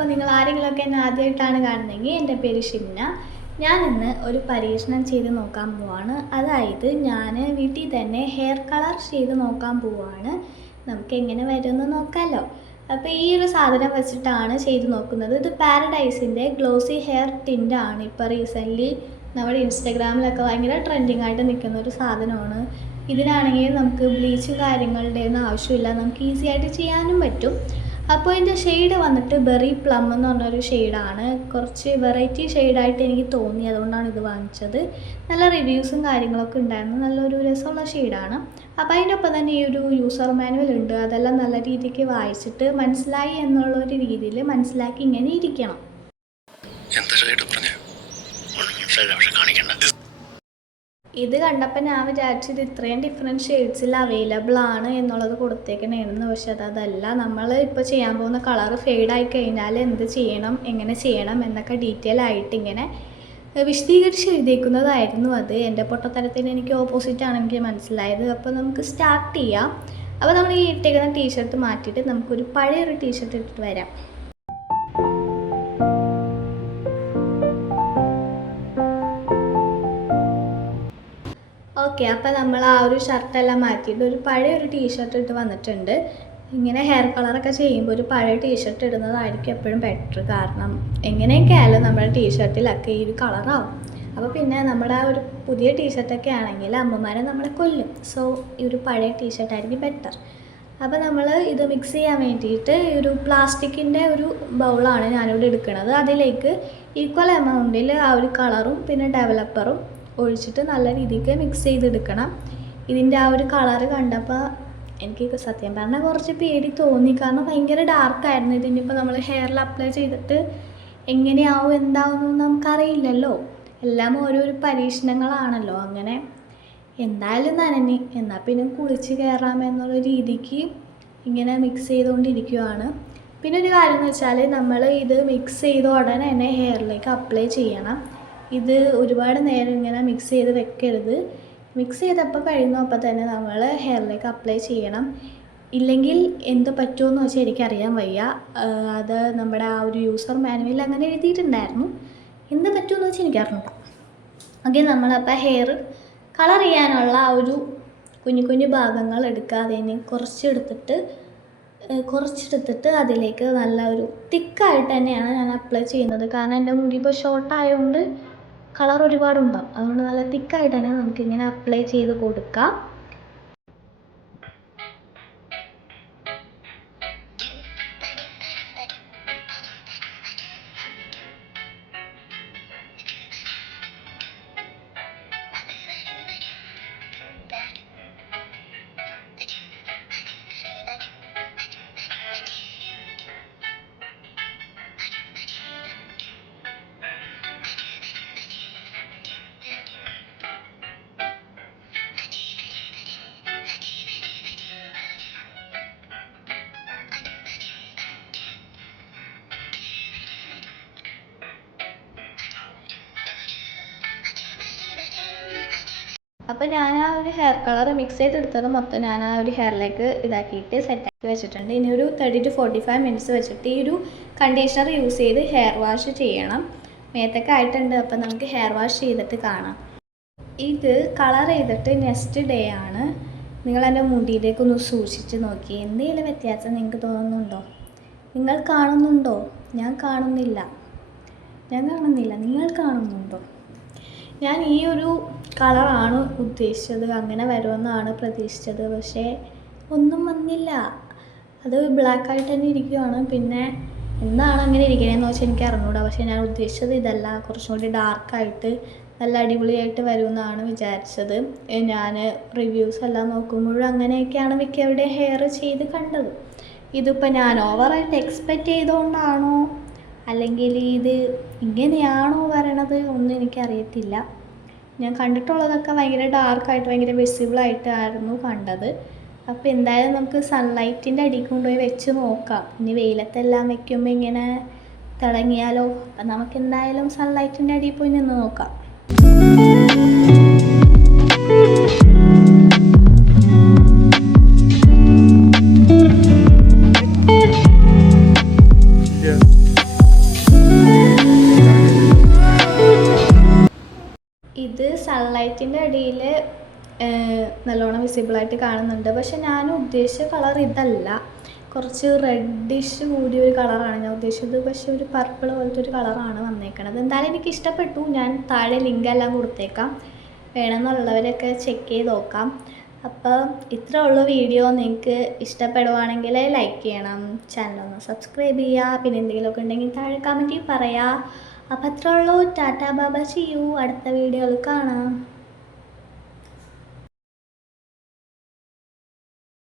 അപ്പോൾ നിങ്ങൾ ആരെങ്കിലുമൊക്കെ എന്നെ ആദ്യമായിട്ടാണ് കാണുന്നതെങ്കിൽ എൻ്റെ പേര് ഷിംന. ഞാൻ ഇന്ന് ഒരു പരീക്ഷണം ചെയ്ത് നോക്കാൻ പോവാണ്. അതായത് ഞാൻ വീട്ടിൽ തന്നെ ഹെയർ കളർ ചെയ്ത് നോക്കാൻ പോവാണ്. നമുക്ക് എങ്ങനെ വരുമെന്ന് നോക്കാമല്ലോ. അപ്പോൾ ഈ ഒരു സാധനം വെച്ചിട്ടാണ് ചെയ്ത് നോക്കുന്നത്. ഇത് പാരഡൈസിൻ്റെ ഗ്ലോസി ഹെയർ ടിൻ്റാണ്. ഇപ്പോൾ റീസെൻ്റ്ലി നമ്മുടെ ഇൻസ്റ്റാഗ്രാമിലൊക്കെ ഭയങ്കര ട്രെൻഡിങ് ആയിട്ട് നിൽക്കുന്ന ഒരു സാധനമാണ്. ഇതിനാണെങ്കിൽ നമുക്ക് ബ്ലീച്ചും കാര്യങ്ങളുടെ ഒന്നും ആവശ്യമില്ല, നമുക്ക് ഈസി ആയിട്ട് ചെയ്യാനും പറ്റും. അപ്പോൾ ഇതിൻ്റെ ഷെയ്ഡ് വന്നിട്ട് ബെറി പ്ലം എന്ന് പറഞ്ഞൊരു ഷെയ്ഡാണ്. കുറച്ച് വെറൈറ്റി ഷെയ്ഡായിട്ട് എനിക്ക് തോന്നി, അതുകൊണ്ടാണ് ഇത് വാങ്ങിച്ചത്. നല്ല റിവ്യൂസും കാര്യങ്ങളൊക്കെ ഉണ്ടായിരുന്നു, നല്ലൊരു രസമുള്ള ഷെയ്ഡാണ്. അപ്പോൾ അതിൻ്റെ ഒപ്പം തന്നെ ഈ ഒരു യൂസർ മാനുവൽ ഉണ്ട്, അതെല്ലാം നല്ല രീതിക്ക് വായിച്ചിട്ട് മനസ്സിലായി എന്നുള്ളൊരു രീതിയിൽ മനസ്സിലാക്കി ഇങ്ങനെ ഇരിക്കണം. ഇത് കണ്ടപ്പോൾ ഞാൻ വിചാരിച്ചത് ഇത്രയും ഡിഫറെൻറ്റ് ഷെയ്ഡ്സിൽ അവൈലബിൾ ആണ് എന്നുള്ളത് കൊടുത്തേക്കണേന്ന്. പക്ഷെ അതല്ല, നമ്മൾ ഇപ്പോൾ ചെയ്യാൻ പോകുന്ന കളർ ഫെയ്ഡായി കഴിഞ്ഞാൽ എന്ത് ചെയ്യണം, എങ്ങനെ ചെയ്യണം എന്നൊക്കെ ഡീറ്റെയിൽ ആയിട്ട് ഇങ്ങനെ വിശദീകരിച്ച് എഴുതിയേക്കുന്നതായിരുന്നു. അത് എൻ്റെ പൊട്ടത്തരത്തിന് എനിക്ക് ഓപ്പോസിറ്റാണ് എനിക്ക് മനസ്സിലായത്. അപ്പോൾ നമുക്ക് സ്റ്റാർട്ട് ചെയ്യാം. അപ്പോൾ നമ്മൾ ഈ ഇട്ടേക്കുന്ന ടീഷർട്ട് മാറ്റിയിട്ട് നമുക്കൊരു പഴയൊരു ടീഷർട്ട് ഇട്ടിട്ട് വരാം. ഓക്കെ, അപ്പോൾ നമ്മൾ ആ ഒരു ഷർട്ടെല്ലാം മാറ്റിയിട്ട് ഒരു പഴയൊരു ടീഷർട്ട് ഇട്ട് വന്നിട്ടുണ്ട്. ഇങ്ങനെ ഹെയർ കളറൊക്കെ ചെയ്യുമ്പോൾ ഒരു പഴയ ടീഷർട്ട് ഇടുന്നതായിരിക്കും എപ്പോഴും ബെറ്റർ. കാരണം എങ്ങനെയൊക്കെ ആയാലും നമ്മുടെ ടീഷർട്ടിലൊക്കെ ഈ ഒരു കളറാവും. അപ്പോൾ പിന്നെ നമ്മുടെ ആ ഒരു പുതിയ ടീഷർട്ടൊക്കെ ആണെങ്കിൽ അമ്മമാരെ നമ്മളെ കൊല്ലും. സോ ഈ ഒരു പഴയ ടീഷർട്ടായിരിക്കും ബെറ്റർ. അപ്പോൾ നമ്മൾ ഇത് മിക്സ് ചെയ്യാൻ വേണ്ടിയിട്ട് ഒരു പ്ലാസ്റ്റിക്കിൻ്റെ ഒരു ബൗളാണ് ഞാനിവിടെ എടുക്കുന്നത്. അതിലേക്ക് ഈക്വൽ എമൗണ്ടിൽ ആ ഒരു കളറും പിന്നെ ഡെവലപ്പറും ഒഴിച്ചിട്ട് നല്ല രീതിക്ക് മിക്സ് ചെയ്തെടുക്കണം. ഇതിൻ്റെ ആ ഒരു കളറ് കണ്ടപ്പോൾ എനിക്ക് സത്യം പറഞ്ഞാൽ കുറച്ച് പേടി തോന്നി. കാരണം ഭയങ്കര ഡാർക്കായിരുന്നു. ഇതിനിപ്പോൾ നമ്മൾ ഹെയറിൽ അപ്ലൈ ചെയ്തിട്ട് എങ്ങനെയാവും എന്താവും നമുക്കറിയില്ലല്ലോ. എല്ലാം ഓരോരോ പരീക്ഷണങ്ങളാണല്ലോ. അങ്ങനെ എന്തായാലും നനഞ്ഞ് എന്നാൽ പിന്നെ കുളിച്ച് കയറാമെന്നുള്ള രീതിക്ക് ഇങ്ങനെ മിക്സ് ചെയ്തുകൊണ്ടിരിക്കുകയാണ്. പിന്നെ ഒരു കാര്യം എന്ന് വെച്ചാൽ നമ്മൾ ഇത് മിക്സ് ചെയ്ത ഉടനെ തന്നെ ഹെയറിലേക്ക് അപ്ലൈ ചെയ്യണം. ഇത് ഒരുപാട് നേരം ഇങ്ങനെ മിക്സ് ചെയ്ത് വെക്കരുത്. മിക്സ് ചെയ്തപ്പോൾ കഴിയുന്നു അപ്പോൾ തന്നെ നമ്മൾ ഹെയറിലേക്ക് അപ്ലൈ ചെയ്യണം. ഇല്ലെങ്കിൽ എന്ത് പറ്റുമെന്ന് വെച്ചാൽ എനിക്കറിയാൻ വയ്യ. അത് നമ്മുടെ ആ ഒരു യൂസർ മാനുവലിൽ അങ്ങനെ എഴുതിയിട്ടുണ്ടായിരുന്നു. എന്ത് പറ്റുമെന്ന് വെച്ചാൽ എനിക്കറിഞ്ഞൂടാ. ഓക്കെ, നമ്മളപ്പോൾ ഹെയർ കളർ ചെയ്യാനുള്ള ആ ഒരു കുഞ്ഞു കുഞ്ഞു ഭാഗങ്ങൾ എടുക്കാതെ കുറച്ചെടുത്തിട്ട് അതിലേക്ക് നല്ല ഒരു തിക്കായിട്ട് തന്നെയാണ് ഞാൻ അപ്ലൈ ചെയ്യുന്നത്. കാരണം എൻ്റെ മുടി ഇപ്പോൾ ഷോർട്ടായതുകൊണ്ട് കളർ ഒരുപാടുണ്ടാവും. അതുകൊണ്ട് നല്ല തിക്കായിട്ട് തന്നെ നമുക്കിങ്ങനെ അപ്ലൈ ചെയ്ത് കൊടുക്കാം. അപ്പോൾ ഞാൻ ആ ഒരു ഹെയർ കളർ മിക്സ് ചെയ്തെടുത്തത് മൊത്തം ഞാൻ ആ ഒരു ഹെയറിലേക്ക് ഇതാക്കിയിട്ട് സെറ്റാക്കി വെച്ചിട്ടുണ്ട്. ഇനി ഒരു 30 to 45 മിനിറ്റ്സ് വെച്ചിട്ട് ഈ ഒരു കണ്ടീഷണർ യൂസ് ചെയ്ത് ഹെയർ വാഷ് ചെയ്യണം. മേത്തൊക്കെ ആയിട്ടുണ്ട്. അപ്പോൾ നമുക്ക് ഹെയർ വാഷ് ചെയ്തിട്ട് കാണാം. ഇത് കളർ ചെയ്തിട്ട് നെക്സ്റ്റ് ഡേ ആണ്. നിങ്ങൾ എൻ്റെ മുടിയിലേക്കൊന്ന് സൂക്ഷിച്ച് നോക്കി, എന്തെങ്കിലും വ്യത്യാസം നിങ്ങൾക്ക് തോന്നുന്നുണ്ടോ? നിങ്ങൾ കാണുന്നുണ്ടോ? ഞാൻ കാണുന്നില്ല. നിങ്ങൾ കാണുന്നുണ്ടോ? ഞാൻ ഈ ഒരു കളറാണ് ഉദ്ദേശിച്ചത്, അങ്ങനെ വരുമെന്നാണ് പ്രതീക്ഷിച്ചത്. പക്ഷേ ഒന്നും വന്നില്ല. അത് ബ്ലാക്കായിട്ട് തന്നെ ഇരിക്കുകയാണ്. പിന്നെ എന്താണ് അങ്ങനെ ഇരിക്കണേന്ന് വെച്ചാൽ എനിക്ക് അറിഞ്ഞൂടാ. പക്ഷേ ഞാൻ ഉദ്ദേശിച്ചത് ഇതല്ല, കുറച്ചും കൂടി ഡാർക്കായിട്ട് നല്ല അടിപൊളിയായിട്ട് വരുമെന്നാണ് വിചാരിച്ചത്. ഞാൻ റിവ്യൂസ് എല്ലാം നോക്കുമ്പോഴും അങ്ങനെയൊക്കെയാണ് മിക്കവിടെ ഹെയർ ചെയ്ത് കണ്ടത്. ഇതിപ്പോൾ ഞാൻ ഓവറായിട്ട് എക്സ്പെക്റ്റ് ചെയ്തുകൊണ്ടാണോ അല്ലെങ്കിൽ ഇത് ഇങ്ങനെയാണോ വരണത് ഒന്നും എനിക്കറിയത്തില്ല. ഞാൻ കണ്ടിട്ടുള്ളതൊക്കെ ഭയങ്കര ഡാർക്കായിട്ട് ഭയങ്കര വിസിബിളായിട്ടായിരുന്നു കണ്ടത്. അപ്പോൾ എന്തായാലും നമുക്ക് സൺലൈറ്റിൻ്റെ അടിയിൽ കൊണ്ടുപോയി വെച്ച് നോക്കാം. ഇനി വെയിലത്തെല്ലാം വെക്കുമ്പോൾ ഇങ്ങനെ തിളങ്ങിയാലോ. അപ്പം നമുക്ക് എന്തായാലും സൺലൈറ്റിൻ്റെ അടിയിൽ പോയി നിന്ന് നോക്കാം. ലൈറ്റിൻ്റെ അടിയിൽ നല്ലോണം വിസിബിളായിട്ട് കാണുന്നുണ്ട്. പക്ഷെ ഞാൻ ഉദ്ദേശിച്ച കളർ ഇതല്ല, കുറച്ച് റെഡിഷ് കൂടിയൊരു കളറാണ് ഞാൻ ഉദ്ദേശിച്ചത്. പക്ഷെ ഒരു പർപ്പിൾ പോലത്തെ ഒരു കളറാണ് വന്നേക്കണത്. എന്തായാലും എനിക്ക് ഇഷ്ടപ്പെട്ടു. ഞാൻ താഴെ ലിങ്ക് എല്ലാം കൊടുത്തേക്കാം, വേണമെന്നുള്ളവരൊക്കെ ചെക്ക് ചെയ്ത് നോക്കാം. അപ്പോൾ ഇത്ര ഉള്ള വീഡിയോ. നിങ്ങൾക്ക് ഇഷ്ടപ്പെടുവാണെങ്കിൽ ലൈക്ക് ചെയ്യണം, ചാനലൊന്ന് സബ്സ്ക്രൈബ് ചെയ്യുക, പിന്നെ എന്തെങ്കിലുമൊക്കെ ഉണ്ടെങ്കിൽ താഴെ കമൻറ്റിൽ പറയാം. അപ്പോൾ അത്രേ ഉള്ളൂ. ടാറ്റാ ബാബ, സീ യു. അടുത്ത വീഡിയോയിൽ കാണാം.